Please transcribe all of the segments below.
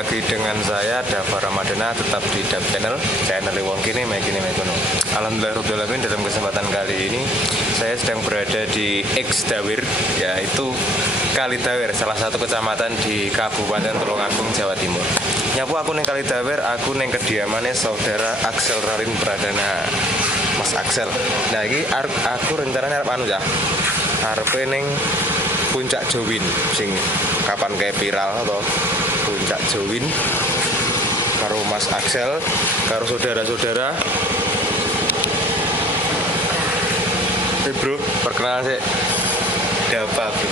Lagi dengan saya Dava Ramadana, tetap di Dap Channel Wong Kini Megini Mekono. Alhamdulillahirobbilalamin, dalam kesempatan kali ini saya sedang berada di X Dawir, yaitu Kali Dawir, salah satu kecamatan di Kabupaten Tulungagung, Jawa Timur. Nyapu aku neng Kali Dawir, aku neng kediamannya saudara Axel Ralin Pradana, Mas Axel. Nah ini aku rencananya arep anu ya, arepe neng Puncak Jowin, sing kapan kayak viral atau Puncak Jowin karo Mas Axel karo saudara-saudara. Bro, perkenalan sih. Dava bro.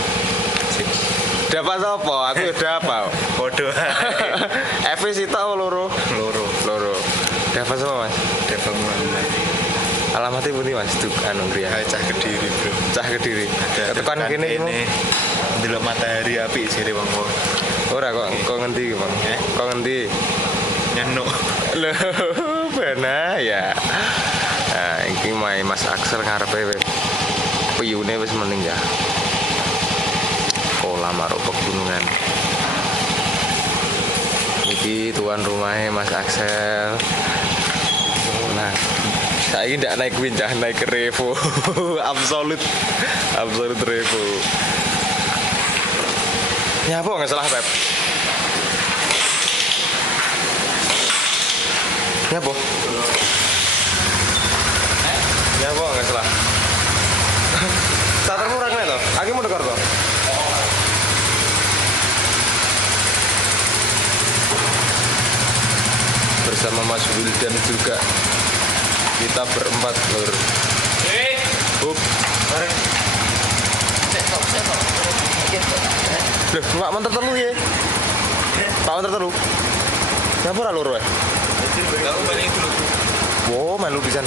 Dava sapa? Aku ya Dava. Bodoh. Evi sita loro. Dava sapa Mas? Dava Muhammad. Alamatnya pundi Mas? Duk anu griya. Cah Kediri bro. Cah Kediri. Tekan kene iki. Ndelok matahari apik sire wong. Ora kok ngendi Bang? Kok ngendi? Nyenuk. Lho, benar ya. Nah, iki Mas Axel ngarepe piyune wis mending ya. Kolam karo pegunungan. Iki tuan rumahnya Mas Axel. Nah, saya tidak naik winjah, naik Revo. Absolut Revo. Ya apa nggak salah Pep? Ya apa? Ya apa nggak salah? Startermu ragilnya toh? Aki mau dekor toh? Bersama Mas Wildan juga kita berempat lur. Up. Loh, Pak Monter telu ya? Pak Monter telu? Kenapa ora loro ya? Tahu balik dulu. Wow, melu pisan.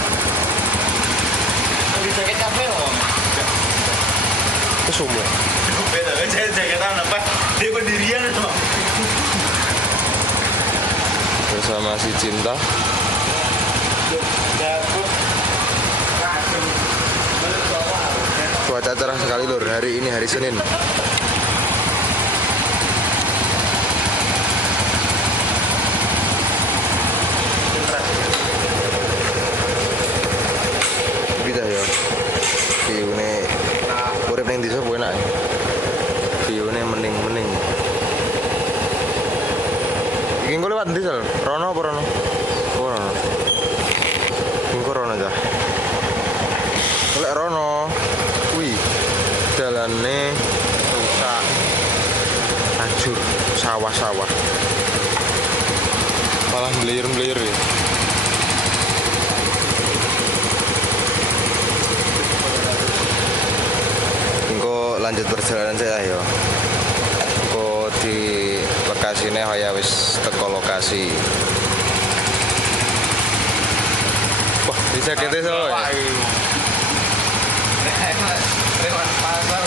Di jaket kafe om. Itu semua. Beda kan jaketan apa? Dia pendirian itu. Bersama si Cinta. Cuaca cerah sekali lur, hari ini hari Senin. Kita ya, view-ne urip ning desa kuwi enak. View-ne mening-mening. Iki engko lewat ndi, Sal? Rono apa rono? Oh, rono. Engko rono aja. Lek rono kuwi dalane rusak. Hancur sawah-sawah. Malah meliur-meliur ya. Lanjut perjalanan saya ya. Kok di lokasine hoya wis teko lokasi. Wah, bisa kete so. Lewat pasar.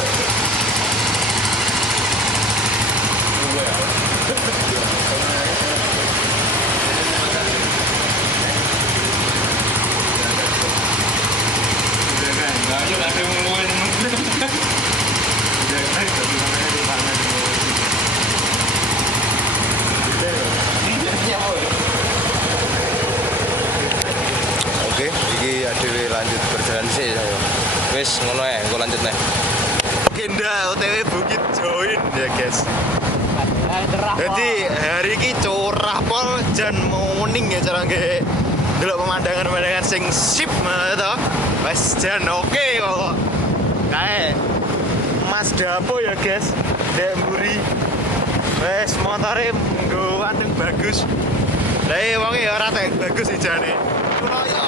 Oke, iki adewe lanjut perjalanan sih saya. Wis ngono ae, engko lanjut nih. Oke ndak, OTW Bukit Join ya guys. Jadi hari ini curah pol jan morning ya cara nge delok pemandangan-pemandangan sing sip to. Wes jan oke kok. Kae Mas Dapo ya guys, ndek mburi. Wes motore nggo anteng bagus. Lah wonge ora tek bagus ijane. Kulo yo.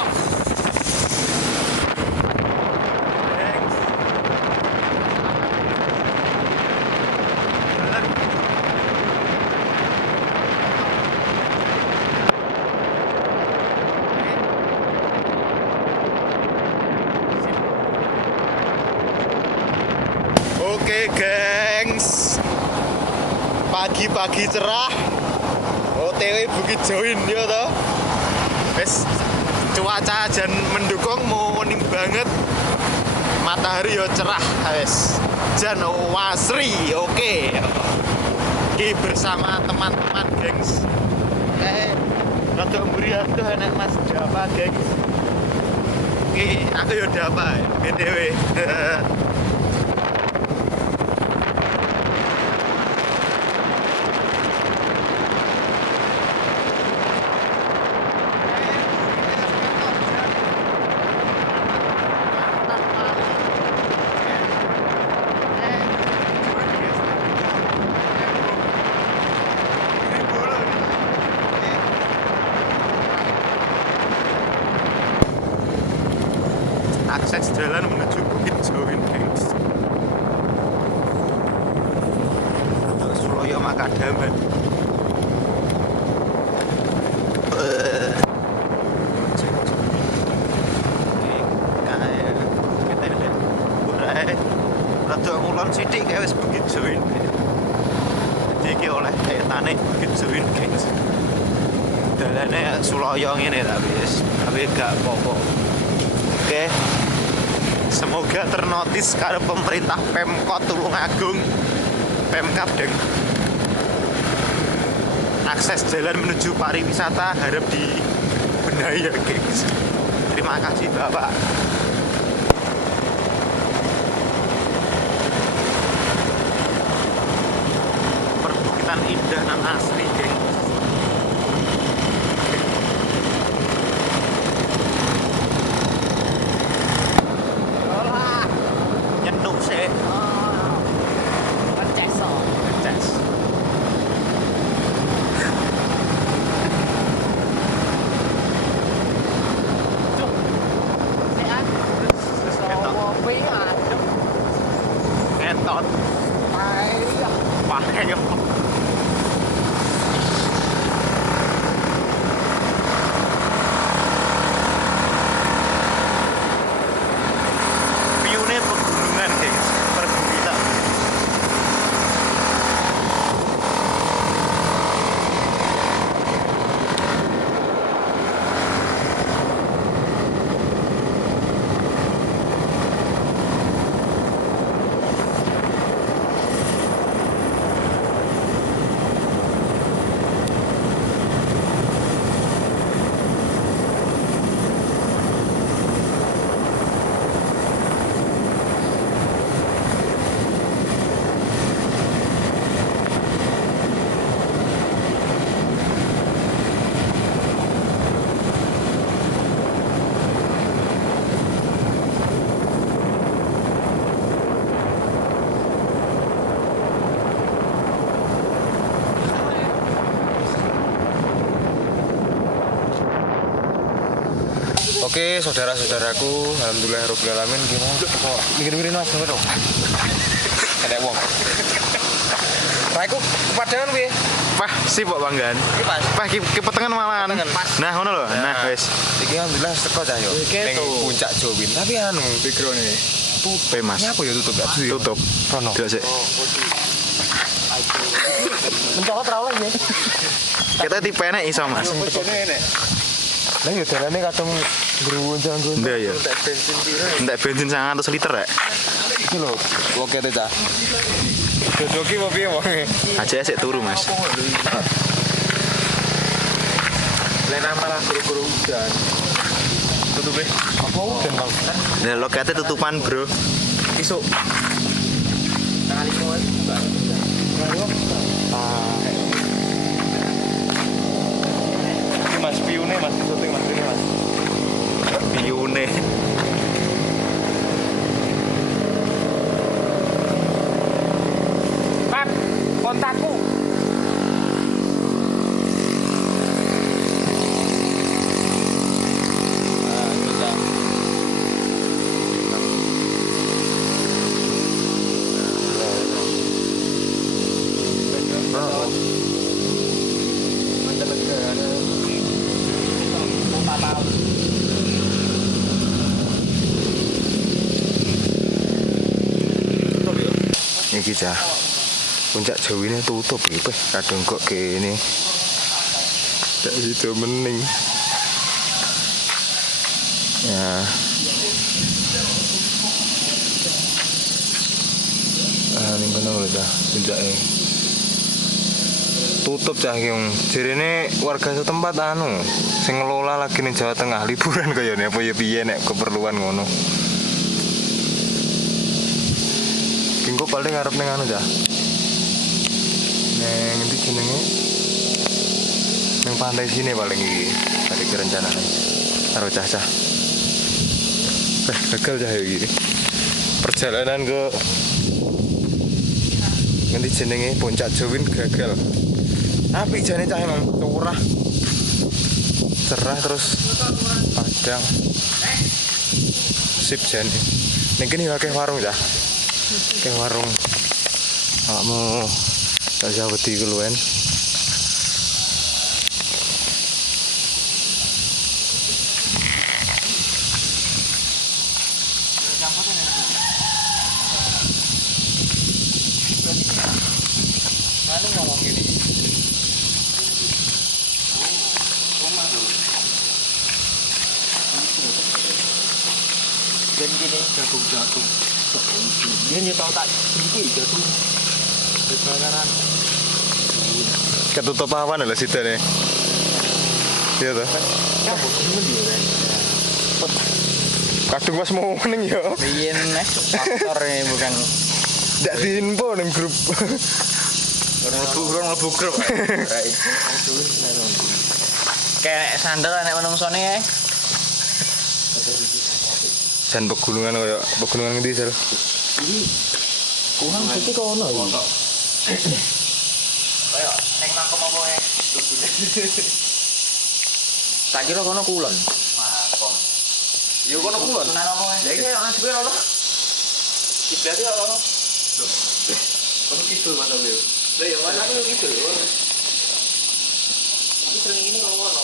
Oke gengs, pagi-pagi cerah OTW Bukit Join ya toh. Wes cuaca jan mendukung morning banget, matahari yo cerah wes jan wasri. Oke Ki bersama teman-teman gengs. Rada muriah tuh enak Mas Dapa gengs. Ki aku yo Dapa BTW. Akses jalan menuju Bukit Join gengs. Surabaya Makadaman. Rada ngulon sithik kae wis Bukit Join. Jadi iki oleh kayatane Bukit Join gengs. Dalane Surabaya ngene tapi gak apa-apa. Oke. Semoga ternotis karo pemerintah Pemkot Tulungagung, Pemkab deng. Akses jalan menuju pariwisata harap dibenahi ya gengs. Terima kasih Bapak. Perbukitan indah dan asri gengs. Nyentuh sih. Ngeces. Ngetot. Pakai yo. View-nya pegunungan guys, perbukitan. Oke, saudara-saudaraku, alhamdulillahirabbil alamin. Gimana? Kok mikir-mikirin Mas dong? Ada wong. Raiku padangan piye? Pah, sip kok banggaan. Iki pas. Pah ki petengan malahan. Nah, ngono lho. Nah, wis. Iki alhamdulillah teko cah yo. Ning puncak Join. Tapi anu, background Tutup Mas. Apa ya tutup ya? Tutup. Rono. Delok sik. Mencolot ra oleh ya. Kita tipene iso Mas. Lah yo dalane kadung ngruwun-ngruwun. Ndak ya. Ndak bensin 100 liter rek. Iki lho, lokete cah. Jodoki apa piye wonge? Aja sik turu Mas. Lena malah guru-guru udan. Tutupe. Apa udan, Bang? Nah, lokete tutupan, Bro. Isuk. Kali kowe. Iki Mas piune Mas, syuting Mas ini Mas. Piune. Pak, kontakku. iki cah. Puncak Jawine tutup iki, kadang kok kene. Dak sido mening. Ya. Ning kono lho cah, puncake. Tutup cah iki wong. Jerene warga setempat sing ngelola lagi ning Jawa Tengah liburan kayane apa ya piye nek keperluan ngono. Kingko paling ngarep ning cah. Neng endi jenenge? Neng pantai sini paling iki. Ada rencanane. Karo cah-cah. Gagal cah iki. Perjalanan ke ngendi jenenge Puncak Jawin gagal. Tapi jane cah emang cerah terus padang. Sip jane. Ning kene akeh warung cah. Akeh warung. Awakmu gak jauh wedi keluwen. Anu ngomong gini. Dan gini jagung. Dia nyetau tak iki jagung. Kebakaran. Ketutup awan lho sidane. Iya toh. Kadung pas mau ning yo. Biyen faktor bukan ndak diinfo ning grup. Orang mlebu grup. Kayak sandal nek menungsone kae. Jan pegunungan koyo pegunungan ngendi sel? Iki kurang iki kono iki. Kayak ning makom apa ya? Tak kira kono kulon. Makom. Ya kono kulon. Nang apa? Ya iki ana dhewe ono. Kiblat ya ono. Loh. Kono kidul Mas Abel. Lah ya mana aku kidul. Iki sering ini kok ono.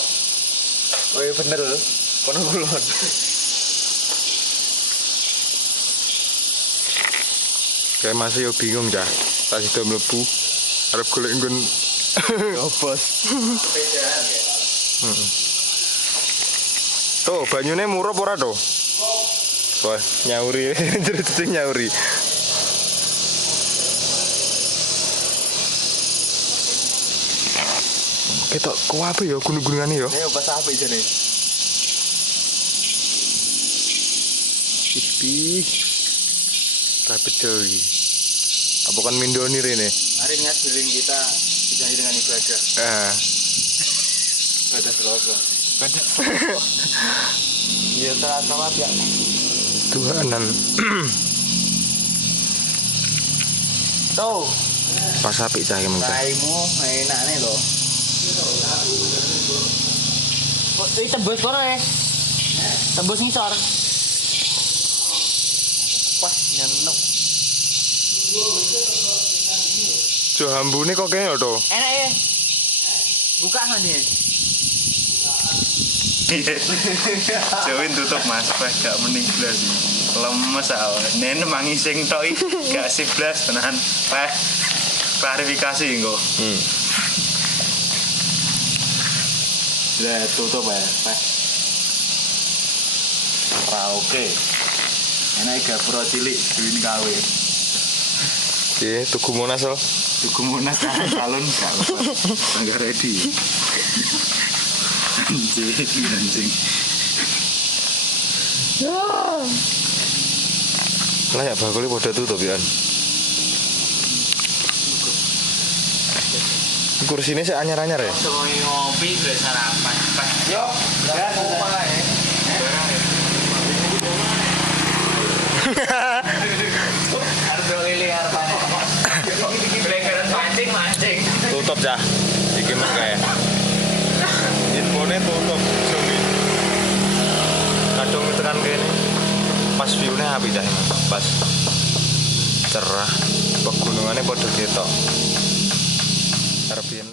Oh iya bener lho. Kono kulon. Kayak masih yo bingung cah. Tak sido mlebu arep golek nggon Bos. Sepedaan ya. Tuh, banyune murup ora to? Wah, nyauri, terus nyauri. Ketok kok apa ya gunung-gunungane ya? Ayo pas apa jane? Ipi. Tak betul iki. Apa kan mindoni rene? Mari ingat healing kita diganti dengan ibadah. Ibadah selasa. Ya terasa banget ya. Tuhanan. Tuh. Pas apik cah iki mengko. Kaimu enak nih loh. Oh, ini tembus poro ya? Tembus ngisor. Wah, nyenuk. Jo hambune kok kene to? Enak ya? Buka kan dia? Jawin tutup Mas, pas gak mending blas. Lemes awak. Nen mangising tok iki gak sip blas tenan. Klarifikasi engko. Sudah tutup ya, Pak. Oke. Enak gapura cilik duwin kawe. Piye tuku Monas to? Tuku Monas calon gak apa. Enggak ready. Anjing. Lah ya bakule padha tutup ya. Kursine sik anyar-anyar ya? Ngopi sudah sarapan. Yo, gas apa ya? Harus lili harapannya. Belekeran mancing. Tutup cah. Iki mah kae. Infone tutup Jumi. Kadung tekan kene. Pas view-ne apik cah. Pas cerah. Pegunungane padha ketok. Arep